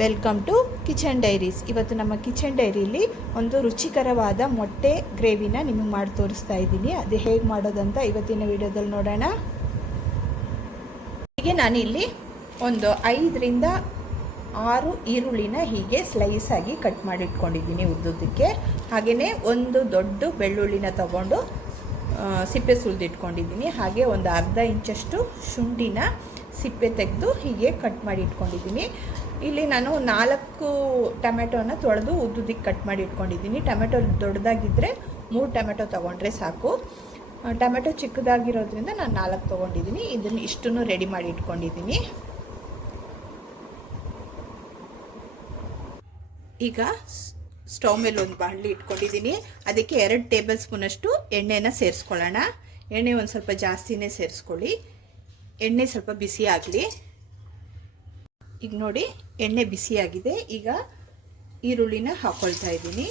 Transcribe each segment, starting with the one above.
Welcome to kitchen diaries. ಇವತ್ತು ನಮ್ಮ kitchen ಡೈರಿಲಿ ಒಂದು ರುಚಿಕರವಾದ ಮೊಟ್ಟೆ ಗ್ರೇವಿನ ನಿಮಗೆ ಮಾಡಿ ತೋರಿಸ್ತಾ ಇದ್ದೀನಿ. ಅದು ಹೇಗೆ ಮಾಡೋದಂತ ಇವತ್ತಿನ ವಿಡಿಯೋದಲ್ಲಿ ನೋಡೋಣ. ಹೀಗೆ ನಾನಿಲ್ಲಿ ಒಂದು 5 ರಿಂದ 6 ಈರುಳ್ಳಿನ ಹೀಗೆ ಸ್ಲೈಸ್ ಆಗಿ ಕಟ್ ಮಾಡಿ ಇಟ್ಕೊಂಡಿದ್ದೀನಿ ಉದ್ದುದ್ದಕ್ಕೆ. ಹಾಗೆಯೇ ಒಂದು ದೊಡ್ಡ ಬೆಳ್ಳುಳ್ಳಿನ ತಗೊಂಡು ಸಿಪ್ಪೆ ಸುಲಿದಿಟ್ಕೊಂಡಿದ್ದೀನಿ. ಹಾಗೆ ಒಂದು ಅರ್ಧ ಇಂಚಷ್ಟು ಶುಂಠಿನ ಸಿಪ್ಪೆ ತೆಗೆದು ಹೀಗೆ ಕಟ್ ಮಾಡಿ ಇಟ್ಕೊಂಡಿದ್ದೀನಿ. ಇಲ್ಲಿ ನಾನು 4 ಟೊಮೆಟೊನ ತೊಳೆದು ಉದ್ದುದಕ್ಕೆ ಕಟ್ ಮಾಡಿ ಇಟ್ಕೊಂಡಿದ್ದೀನಿ. ಟೊಮೆಟೊ ದೊಡ್ಡದಾಗಿದ್ದರೆ 3 ಟೊಮೆಟೊ ತೊಗೊಂಡ್ರೆ ಸಾಕು. ಟೊಮೆಟೊ ಚಿಕ್ಕದಾಗಿರೋದ್ರಿಂದ ನಾನು 4 ತೊಗೊಂಡಿದ್ದೀನಿ. ಇದನ್ನು ಇಷ್ಟನ್ನು ರೆಡಿ ಮಾಡಿ ಇಟ್ಕೊಂಡಿದ್ದೀನಿ. ಈಗ ಸ್ಟವ್ ಮೇಲೆ ಒಂದು ಬಾಣಲಿ ಇಟ್ಕೊಂಡಿದ್ದೀನಿ. ಅದಕ್ಕೆ 2 ಟೇಬಲ್ ಸ್ಪೂನಷ್ಟು ಎಣ್ಣೆನ ಸೇರಿಸ್ಕೊಳ್ಳೋಣ. ಎಣ್ಣೆ ಒಂದು ಸ್ವಲ್ಪ ಜಾಸ್ತಿನೇ ಸೇರಿಸ್ಕೊಳ್ಳಿ. ಎಣ್ಣೆ ಸ್ವಲ್ಪ ಬಿಸಿ ಆಗಲಿ. ಈಗ ನೋಡಿ, ಎಣ್ಣೆ ಬಿಸಿಯಾಗಿದೆ. ಈಗ ಈರುಳ್ಳಿನ ಹಾಕ್ಕೊಳ್ತಾ ಇದ್ದೀನಿ.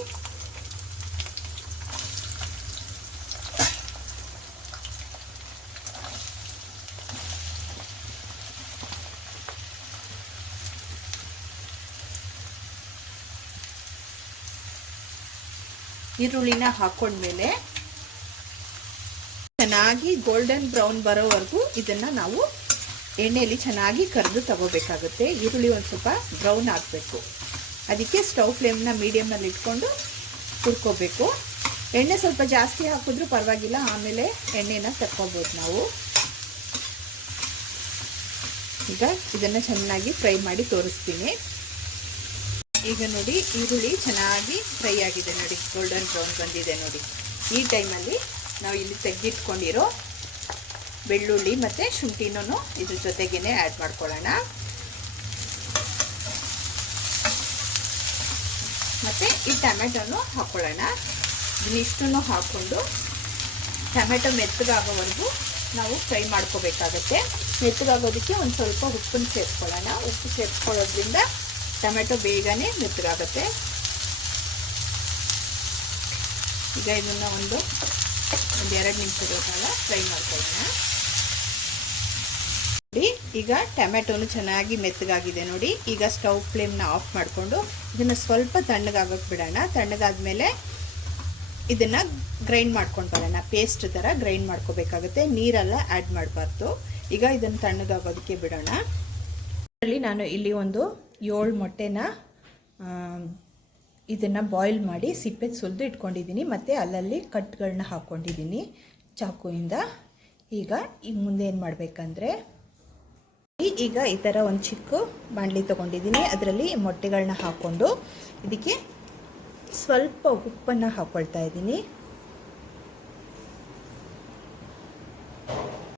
ಈರುಳ್ಳಿನ ಹಾಕೊಂಡ್ಮೇಲೆ ಚೆನ್ನಾಗಿ ಗೋಲ್ಡನ್ ಬ್ರೌನ್ ಬರೋವರೆಗೂ ಇದನ್ನು ನಾವು ಎಣ್ಣೆಯಲ್ಲಿ ಚೆನ್ನಾಗಿ ಕರೆದು ತಗೋಬೇಕಾಗುತ್ತೆ. ಈರುಳ್ಳಿ ಒಂದು ಸ್ವಲ್ಪ ಬ್ರೌನ್ ಆಗಬೇಕು. ಅದಕ್ಕೆ ಸ್ಟವ್ ಫ್ಲೇಮ್ನ ಮೀಡಿಯಮಲ್ಲಿ ಇಟ್ಕೊಂಡು ಹುರ್ಕೋಬೇಕು. ಎಣ್ಣೆ ಸ್ವಲ್ಪ ಜಾಸ್ತಿ ಹಾಕಿದ್ರೂ ಪರವಾಗಿಲ್ಲ, ಆಮೇಲೆ ಎಣ್ಣೆನ ತಕ್ಕೋಬೋದು ನಾವು. ಈಗ ಇದನ್ನು ಚೆನ್ನಾಗಿ ಫ್ರೈ ಮಾಡಿ ತೋರಿಸ್ತೀನಿ. ಈಗ ನೋಡಿ, ಈರುಳ್ಳಿ ಚೆನ್ನಾಗಿ ಫ್ರೈ ಆಗಿದೆ ನೋಡಿ, ಗೋಲ್ಡನ್ ಬ್ರೌನ್ ಬಂದಿದೆ ನೋಡಿ. ಈ ಟೈಮಲ್ಲಿ ನಾವು ಇಲ್ಲಿ ತೆಗೆದಿಟ್ಕೊಂಡಿರೋ ಬೆಳ್ಳುಳ್ಳಿ ಮತ್ತು ಶುಂಠಿನೂ ಇದ್ರ ಜೊತೆಗೇ ಆ್ಯಡ್ ಮಾಡ್ಕೊಳ್ಳೋಣ. ಮತ್ತು ಈ ಟೊಮೆಟೊನು ಹಾಕ್ಕೊಳ್ಳೋಣ. ಇದನ್ನಿಷ್ಟನ್ನು ಹಾಕ್ಕೊಂಡು ಟೊಮೆಟೊ ಮೆತ್ತಗಾಗೋವರೆಗೂ ನಾವು ಫ್ರೈ ಮಾಡ್ಕೋಬೇಕಾಗತ್ತೆ. ಮೆತ್ತಗಾಗೋದಕ್ಕೆ ಒಂದು ಸ್ವಲ್ಪ ಉಪ್ಪನ್ನು ಸೇರಿಸ್ಕೊಳ್ಳೋಣ. ಉಪ್ಪು ಸೇರಿಸ್ಕೊಳ್ಳೋದ್ರಿಂದ ಟೊಮೆಟೊ ಬೇಗನೆ ಮೆತ್ತಗಾಗುತ್ತೆ. ಈಗ ಇದನ್ನು ಒಂದು 2 ನಿಮಿಷದ ಕಾಲ ಫ್ರೈ ಮಾಡ್ಕೊಳ್ಳೋಣ. ಈಗ ಟೊಮೆಟೊನು ಚೆನ್ನಾಗಿ ಮೆತ್ತಗಾಗಿದೆ ನೋಡಿ. ಈಗ ಸ್ಟವ್ ಫ್ಲೇಮ್ನ ಆಫ್ ಮಾಡಿಕೊಂಡು ಇದನ್ನು ಸ್ವಲ್ಪ ತಣ್ಣಗಾಗೋಕ್ಕೆ ಬಿಡೋಣ. ತಣ್ಣಗಾದ್ಮೇಲೆ ಇದನ್ನು ಗ್ರೈಂಡ್ ಮಾಡ್ಕೊಂಡು ಬರೋಣ. ಪೇಸ್ಟ್ ಥರ ಗ್ರೈಂಡ್ ಮಾಡ್ಕೋಬೇಕಾಗುತ್ತೆ. ನೀರೆಲ್ಲ ಆ್ಯಡ್ ಮಾಡಬಾರ್ದು. ಈಗ ಇದನ್ನು ತಣ್ಣಗಾಗೋದಕ್ಕೆ ಬಿಡೋಣ. ನಾನು ಇಲ್ಲಿ ಒಂದು 7 ಮೊಟ್ಟೆನ ಇದನ್ನು ಬಾಯ್ಲ್ ಮಾಡಿ ಸಿಪ್ಪೆ ಸುಲಿದು ಇಟ್ಕೊಂಡಿದ್ದೀನಿ. ಮತ್ತು ಅಲ್ಲಲ್ಲಿ ಕಟ್ಗಳನ್ನ ಹಾಕ್ಕೊಂಡಿದ್ದೀನಿ ಚಾಕುವಿಂದ. ಈಗ ಮುಂದೆ ಏನು ಮಾಡಬೇಕಂದ್ರೆ, ಈಗ ಈ ಥರ ಒಂದು ಚಿಕ್ಕ ಬಾಣಲಿ ತೊಗೊಂಡಿದ್ದೀನಿ. ಅದರಲ್ಲಿ ಮೊಟ್ಟೆಗಳನ್ನ ಹಾಕ್ಕೊಂಡು ಇದಕ್ಕೆ ಸ್ವಲ್ಪ ಉಪ್ಪನ್ನು ಹಾಕ್ಕೊಳ್ತಾ ಇದ್ದೀನಿ.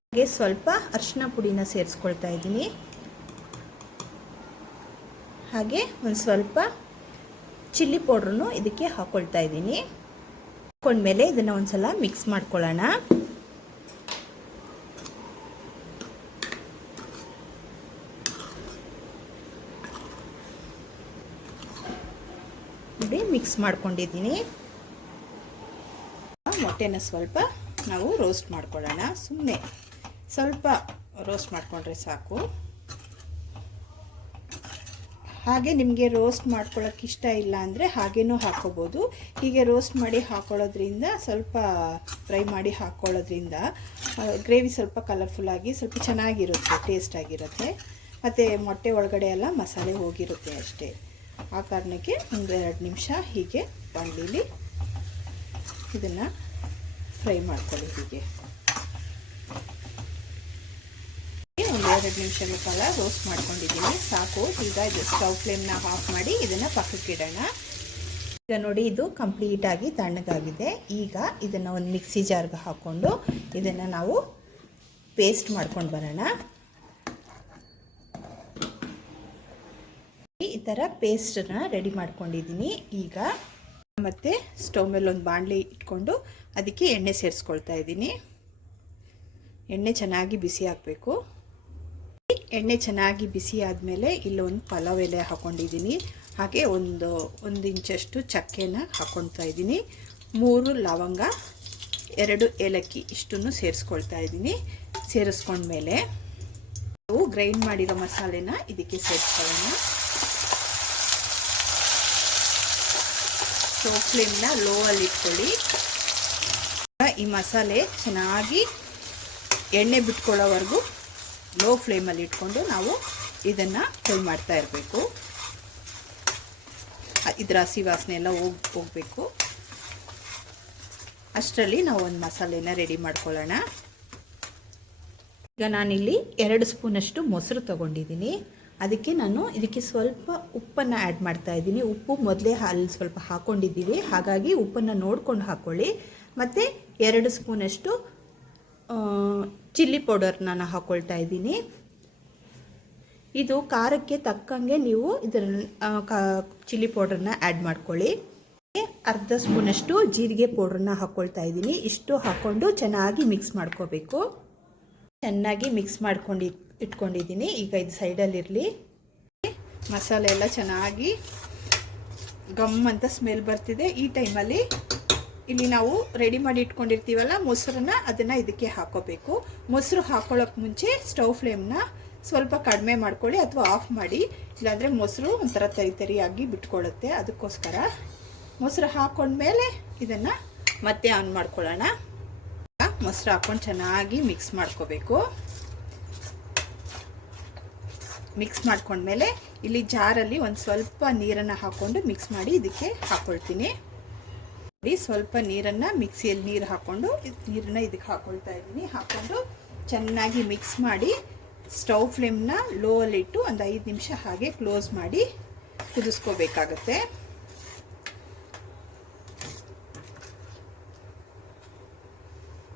ಹಾಗೆ ಸ್ವಲ್ಪ ಅರಿಶಿನ ಪುಡಿನ ಸೇರಿಸ್ಕೊಳ್ತಾ ಇದ್ದೀನಿ. ಹಾಗೆ ಒಂದು ಸ್ವಲ್ಪ ಚಿಲ್ಲಿ ಪೌಡ್ರನ್ನು ಇದಕ್ಕೆ ಹಾಕ್ಕೊಳ್ತಾ ಇದ್ದೀನಿ. ಹಾಕೊಂಡ್ಮೇಲೆ ಇದನ್ನು ಒಂದ್ಸಲ ಮಿಕ್ಸ್ ಮಾಡ್ಕೊಳ್ಳೋಣ. ನೋಡಿ, ಮಿಕ್ಸ್ ಮಾಡ್ಕೊಂಡಿದ್ದೀನಿ. ಮೊಟ್ಟೆನ ಸ್ವಲ್ಪ ನಾವು ರೋಸ್ಟ್ ಮಾಡ್ಕೊಳ್ಳೋಣ. ಸುಮ್ಮನೆ ಸ್ವಲ್ಪ ರೋಸ್ಟ್ ಮಾಡಿಕೊಂಡ್ರೆ ಸಾಕು. ಹಾಗೆ ನಿಮಗೆ ರೋಸ್ಟ್ ಮಾಡ್ಕೊಳ್ಳೋಕೆ ಇಷ್ಟ ಇಲ್ಲ ಅಂದರೆ ಹಾಗೇನೂ ಹಾಕ್ಕೋಬೋದು. ಹೀಗೆ ರೋಸ್ಟ್ ಮಾಡಿ ಹಾಕ್ಕೊಳ್ಳೋದ್ರಿಂದ, ಸ್ವಲ್ಪ ಫ್ರೈ ಮಾಡಿ ಹಾಕ್ಕೊಳ್ಳೋದ್ರಿಂದ ಗ್ರೇವಿ ಸ್ವಲ್ಪ ಕಲರ್ಫುಲ್ಲಾಗಿ ಸ್ವಲ್ಪ ಚೆನ್ನಾಗಿರುತ್ತೆ, ಟೇಸ್ಟಾಗಿರುತ್ತೆ. ಮತ್ತು ಮೊಟ್ಟೆ ಒಳಗಡೆ ಎಲ್ಲ ಮಸಾಲೆ ಹೋಗಿರುತ್ತೆ ಅಷ್ಟೇ. ಆ ಕಾರಣಕ್ಕೆ ಒಂದು 2 ನಿಮಿಷ ಹೀಗೆ ಬಾಣಲಿಲಿ ಇದನ್ನು ಫ್ರೈ ಮಾಡ್ಕೊಳ್ಳಿ. ಹೀಗೆ ಒಂದು 2 ನಿಮಿಷಗಳ ಕಾಲ ರೋಸ್ಟ್ ಮಾಡ್ಕೊಂಡಿದ್ದೀನಿ, ಸಾಕು. ಈಗ ಇದು ಸ್ಟವ್ ಫ್ಲೇಮ್ನ ಆಫ್ ಮಾಡಿ ಇದನ್ನು ಪಕ್ಕಕ್ಕೆ ಇಡೋಣ. ಈಗ ನೋಡಿ, ಇದು ಕಂಪ್ಲೀಟಾಗಿ ತಣ್ಣಗಾಗಿದೆ. ಈಗ ಇದನ್ನು ಒಂದು ಮಿಕ್ಸಿ ಜಾರ್ಗೆ ಹಾಕ್ಕೊಂಡು ಇದನ್ನು ನಾವು ಪೇಸ್ಟ್ ಮಾಡ್ಕೊಂಡು ಬರೋಣ. ಈ ಥರ ಪೇಸ್ಟನ್ನು ರೆಡಿ ಮಾಡ್ಕೊಂಡಿದ್ದೀನಿ. ಈಗ ಮತ್ತೆ ಸ್ಟವ್ ಮೇಲೆ ಒಂದು ಬಾಣಲಿ ಇಟ್ಕೊಂಡು ಅದಕ್ಕೆ ಎಣ್ಣೆ ಸೇರಿಸ್ಕೊಳ್ತಾ ಇದ್ದೀನಿ. ಎಣ್ಣೆ ಚೆನ್ನಾಗಿ ಬಿಸಿ ಆಗಬೇಕು. ಎಣ್ಣೆ ಚೆನ್ನಾಗಿ ಬಿಸಿ ಆದಮೇಲೆ ಇಲ್ಲೊಂದು ಪಲಾವ್ ಎಲೆ ಹಾಕ್ಕೊಂಡಿದ್ದೀನಿ. ಹಾಗೆ ಒಂದು ಇಂಚಷ್ಟು ಚಕ್ಕೆನ ಹಾಕ್ಕೊಳ್ತಾ ಇದ್ದೀನಿ. 3 ಲವಂಗ, 2 ಏಲಕ್ಕಿ ಇಷ್ಟನ್ನು ಸೇರಿಸ್ಕೊಳ್ತಾ ಇದ್ದೀನಿ. ಸೇರಿಸ್ಕೊಂಡ್ಮೇಲೆ ನಾವು ಗ್ರೈಂಡ್ ಮಾಡಿರೋ ಮಸಾಲೆನ ಇದಕ್ಕೆ ಸೇರಿಸ್ಕೊಳ್ಳೋಣ. ಸ್ಟವ್ ಫ್ಲೇಮ್ನ ಲೋ ಅಲ್ಲಿ ಇಟ್ಕೊಳ್ಳಿ. ಈ ಮಸಾಲೆ ಚೆನ್ನಾಗಿ ಎಣ್ಣೆ ಬಿಟ್ಕೊಳ್ಳೋವರೆಗೂ ಲೋ ಫ್ಲೇಮಲ್ಲಿ ಇಟ್ಕೊಂಡು ನಾವು ಇದನ್ನು ಫ್ರೈ ಮಾಡ್ತಾ ಇರಬೇಕು. ಇದರ ಹಸಿ ವಾಸನೆ ಎಲ್ಲ ಹೋಗಬೇಕು. ಅಷ್ಟರಲ್ಲಿ ನಾವು ಒಂದು ಮಸಾಲೆನ ರೆಡಿ ಮಾಡ್ಕೊಳ್ಳೋಣ. ಈಗ ನಾನಿಲ್ಲಿ 2 ಸ್ಪೂನಷ್ಟು ಮೊಸರು ತೊಗೊಂಡಿದ್ದೀನಿ. ಅದಕ್ಕೆ ನಾನು ಇದಕ್ಕೆ ಸ್ವಲ್ಪ ಉಪ್ಪನ್ನು ಆ್ಯಡ್ ಮಾಡ್ತಾ ಇದ್ದೀನಿ. ಉಪ್ಪು ಮೊದಲೇ ಅಲ್ಲಿ ಸ್ವಲ್ಪ ಹಾಕ್ಕೊಂಡಿದ್ದೀವಿ, ಹಾಗಾಗಿ ಉಪ್ಪನ್ನು ನೋಡ್ಕೊಂಡು ಹಾಕ್ಕೊಳ್ಳಿ. ಮತ್ತು 2 ಸ್ಪೂನಷ್ಟು ಚಿಲ್ಲಿ ಪೌಡರ್ ನಾನು ಹಾಕ್ಕೊಳ್ತಾ ಇದ್ದೀನಿ. ಇದು ಖಾರಕ್ಕೆ ತಕ್ಕಂಗೆ ನೀವು ಇದರ ಚಿಲ್ಲಿ ಪೌಡರ್ನ ಆ್ಯಡ್ ಮಾಡ್ಕೊಳ್ಳಿ. ಅರ್ಧ ಸ್ಪೂನಷ್ಟು ಜೀರಿಗೆ ಪೌಡ್ರನ್ನ ಹಾಕ್ಕೊಳ್ತಾ ಇದ್ದೀನಿ. ಇಷ್ಟು ಹಾಕ್ಕೊಂಡು ಚೆನ್ನಾಗಿ ಮಿಕ್ಸ್ ಮಾಡ್ಕೋಬೇಕು. ಚೆನ್ನಾಗಿ ಮಿಕ್ಸ್ ಮಾಡ್ಕೊಂಡು ಇಟ್ಕೊಂಡಿದ್ದೀನಿ. ಈಗ ಇದು ಸೈಡಲ್ಲಿರಲಿ. ಮಸಾಲೆ ಎಲ್ಲ ಚೆನ್ನಾಗಿ ಗಮ್ ಅಂತ ಸ್ಮೆಲ್ ಬರ್ತಿದೆ. ಈ ಟೈಮಲ್ಲಿ ಇಲ್ಲಿ ನಾವು ರೆಡಿ ಮಾಡಿ ಇಟ್ಕೊಂಡಿರ್ತೀವಲ್ಲ ಮೊಸರನ್ನ, ಅದನ್ನು ಇದಕ್ಕೆ ಹಾಕೋಬೇಕು. ಮೊಸರು ಹಾಕೊಳ್ಳೋಕೆ ಮುಂಚೆ ಸ್ಟವ್ ಫ್ಲೇಮ್ನ ಸ್ವಲ್ಪ ಕಡಿಮೆ ಮಾಡ್ಕೊಳ್ಳಿ ಅಥವಾ ಆಫ್ ಮಾಡಿ, ಇಲ್ಲಾಂದರೆ ಮೊಸರು ಒಂಥರ ತರಿಯಾಗಿ ಬಿಟ್ಕೊಳ್ಳುತ್ತೆ. ಅದಕ್ಕೋಸ್ಕರ ಮೊಸರು ಹಾಕ್ಕೊಂಡ್ಮೇಲೆ ಇದನ್ನು ಮತ್ತೆ ಆನ್ ಮಾಡ್ಕೊಳ್ಳೋಣ. ಮೊಸರು ಹಾಕ್ಕೊಂಡು ಚೆನ್ನಾಗಿ ಮಿಕ್ಸ್ ಮಾಡ್ಕೋಬೇಕು. ಮಿಕ್ಸ್ ಮಾಡ್ಕೊಂಡ್ಮೇಲೆ ಇಲ್ಲಿ ಜಾರಲ್ಲಿ ಒಂದು ಸ್ವಲ್ಪ ನೀರನ್ನು ಹಾಕ್ಕೊಂಡು ಮಿಕ್ಸ್ ಮಾಡಿ ಇದಕ್ಕೆ ಹಾಕ್ಕೊಳ್ತೀನಿ. ಸ್ವಲ್ಪ ನೀರನ್ನು ಮಿಕ್ಸಿಯಲ್ಲಿ ನೀರು ಹಾಕ್ಕೊಂಡು ನೀರನ್ನು ಇದಕ್ಕೆ ಹಾಕ್ಕೊಳ್ತಾ ಇದ್ದೀನಿ. ಹಾಕ್ಕೊಂಡು ಚೆನ್ನಾಗಿ ಮಿಕ್ಸ್ ಮಾಡಿ ಸ್ಟವ್ ಫ್ಲೇಮ್ನ ಲೋ ಅಲ್ಲಿಟ್ಟು ಒಂದು 5 ನಿಮಿಷ ಹಾಗೆ ಕ್ಲೋಸ್ ಮಾಡಿ ಕುದಿಸ್ಕೋಬೇಕಾಗತ್ತೆ.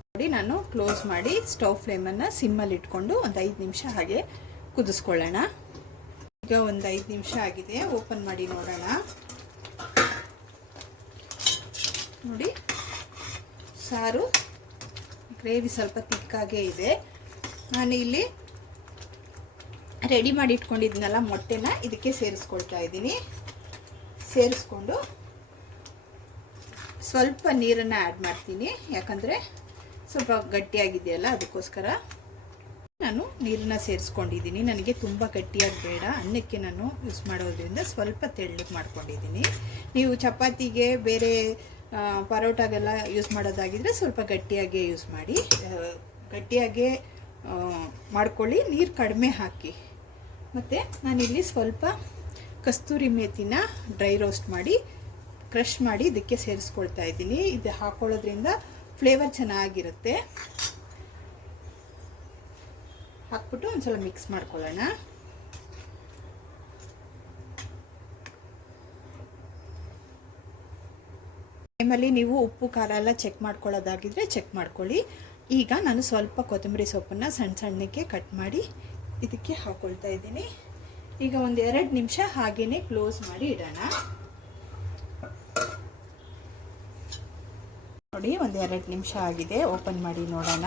ನೋಡಿ, ನಾನು ಕ್ಲೋಸ್ ಮಾಡಿ ಸ್ಟವ್ ಫ್ಲೇಮನ್ನು ಸಿಮ್ಮಲ್ಲಿ ಇಟ್ಕೊಂಡು ಒಂದು 5 ನಿಮಿಷ ಹಾಗೆ ಕುದಿಸ್ಕೊಳ್ಳೋಣ. ಈಗ ಒಂದು 5 ನಿಮಿಷ ಆಗಿದೆ. ಓಪನ್ ಮಾಡಿ ನೋಡೋಣ. ನೋಡಿ, ಸಾರು ಗ್ರೇವಿ ಸ್ವಲ್ಪ ತಿಕ್ಕಾಗೇ ಇದೆ. ನಾನು ಇಲ್ಲಿ ರೆಡಿ ಮಾಡಿ ಇಟ್ಕೊಂಡಿದ್ದೀನಲ್ಲ ಮೊಟ್ಟೆನ ಇದಕ್ಕೆ ಸೇರಿಸ್ಕೊಳ್ತಾ ಇದ್ದೀನಿ. ಸೇರಿಸ್ಕೊಂಡು ಸ್ವಲ್ಪ ನೀರನ್ನು ಆ್ಯಡ್ ಮಾಡ್ತೀನಿ, ಯಾಕಂದರೆ ಸ್ವಲ್ಪ ಗಟ್ಟಿಯಾಗಿದೆಯಲ್ಲ, ಅದಕ್ಕೋಸ್ಕರ ನಾನು ನೀರನ್ನ ಸೇರಿಸ್ಕೊಂಡಿದ್ದೀನಿ. ನನಗೆ ತುಂಬ ಗಟ್ಟಿಯಾಗಿ ಬೇಡ, ಅನ್ನಕ್ಕೆ ನಾನು ಯೂಸ್ ಮಾಡೋದ್ರಿಂದ ಸ್ವಲ್ಪ ತೆಳ್ಳಗೆ ಮಾಡ್ಕೊಂಡಿದ್ದೀನಿ. ನೀವು ಚಪಾತಿಗೆ ಬೇರೆ ಪರೋಟಾಗೆಲ್ಲ ಯೂಸ್ ಮಾಡೋದಾಗಿದ್ದರೆ ಸ್ವಲ್ಪ ಗಟ್ಟಿಯಾಗೇ ಯೂಸ್ ಮಾಡಿ, ಗಟ್ಟಿಯಾಗೇ ಮಾಡ್ಕೊಳ್ಳಿ. ನೀರು ಕಡಿಮೆ ಹಾಕಿ. ಮತ್ತು ನಾನಿಲ್ಲಿ ಸ್ವಲ್ಪ ಕಸ್ತೂರಿ ಮೇಥಿನ ಡ್ರೈ ರೋಸ್ಟ್ ಮಾಡಿ ಕ್ರಷ್ ಮಾಡಿ ಇದಕ್ಕೆ ಸೇರಿಸ್ಕೊಳ್ತಾ ಇದ್ದೀನಿ. ಇದು ಹಾಕೊಳ್ಳೋದ್ರಿಂದ ಫ್ಲೇವರ್ ಚೆನ್ನಾಗಿರುತ್ತೆ. ಹಾಕ್ಬಿಟ್ಟು ಒಂದ್ಸಲ ಮಿಕ್ಸ್ ಮಾಡ್ಕೊಳ್ಳೋಣ. ಟೈಮಲ್ಲಿ ನೀವು ಉಪ್ಪು ಖಾರ ಎಲ್ಲ ಚೆಕ್ ಮಾಡ್ಕೊಳ್ಳೋದಾಗಿದ್ರೆ ಚೆಕ್ ಮಾಡ್ಕೊಳ್ಳಿ. ಈಗ ನಾನು ಸ್ವಲ್ಪ ಕೊತ್ತಂಬರಿ ಸೊಪ್ಪನ್ನು ಸಣ್ಣ ಸಣ್ಣಕ್ಕೆ ಕಟ್ ಮಾಡಿ ಇದಕ್ಕೆ ಹಾಕ್ಕೊಳ್ತಾ ಇದ್ದೀನಿ. ಈಗ ಒಂದು 2 ನಿಮಿಷ ಹಾಗೇನೆ ಕ್ಲೋಸ್ ಮಾಡಿ ಇಡೋಣ. ನೋಡಿ, ಒಂದು 2 ನಿಮಿಷ ಆಗಿದೆ. ಓಪನ್ ಮಾಡಿ ನೋಡೋಣ.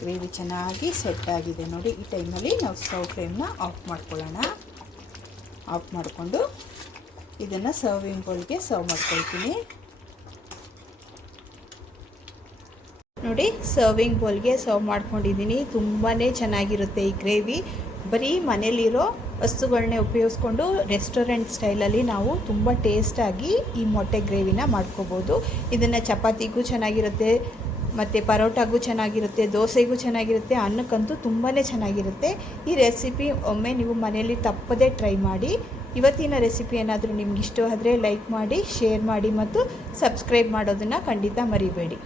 ಗ್ರೇವಿ ಚೆನ್ನಾಗಿ ಸೆಟ್ ಆಗಿದೆ. ನೋಡಿ, ಈ ಟೈಮಲ್ಲಿ ನಾವು ಸ್ಟವ್ ಫ್ಲೇಮ್ನ ಆಫ್ ಮಾಡ್ಕೊಳ್ಳೋಣ. ಆಫ್ ಮಾಡಿಕೊಂಡು ಇದನ್ನು ಸರ್ವಿಂಗ್ ಬೌಲ್ಗೆ ಸರ್ವ್ ಮಾಡ್ಕೊಳ್ತೀನಿ. ನೋಡಿ, ಸರ್ವಿಂಗ್ ಬೌಲ್ಗೆ ಸರ್ವ್ ಮಾಡ್ಕೊಂಡಿದ್ದೀನಿ. ತುಂಬಾ ಚೆನ್ನಾಗಿರುತ್ತೆ ಈ ಗ್ರೇವಿ. ಬರೀ ಮನೇಲಿರೋ ವಸ್ತುಗಳನ್ನೇ ಉಪಯೋಗಿಸ್ಕೊಂಡು ರೆಸ್ಟೋರೆಂಟ್ ಸ್ಟೈಲಲ್ಲಿ ನಾವು ತುಂಬ ಟೇಸ್ಟಾಗಿ ಈ ಮೊಟ್ಟೆ ಗ್ರೇವಿನ ಮಾಡ್ಕೋಬೋದು. ಇದನ್ನು ಚಪಾತಿಗೂ ಚೆನ್ನಾಗಿರುತ್ತೆ, ಮತ್ತು ಪರೋಟಾಗೂ ಚೆನ್ನಾಗಿರುತ್ತೆ, ದೋಸೆಗೂ ಚೆನ್ನಾಗಿರುತ್ತೆ, ಅನ್ನಕ್ಕಂತೂ ತುಂಬಾ ಚೆನ್ನಾಗಿರುತ್ತೆ. ಈ ರೆಸಿಪಿ ಒಮ್ಮೆ ನೀವು ಮನೆಯಲ್ಲಿ ತಪ್ಪದೇ ಟ್ರೈ ಮಾಡಿ. ಇವತ್ತಿನ ರೆಸಿಪಿ ಏನಾದರೂ ನಿಮ್ಗೆ ಇಷ್ಟ ಆದರೆ ಲೈಕ್ ಮಾಡಿ, ಶೇರ್ ಮಾಡಿ ಮತ್ತು ಸಬ್ಸ್ಕ್ರೈಬ್ ಮಾಡೋದನ್ನು ಖಂಡಿತ ಮರಿಬೇಡಿ.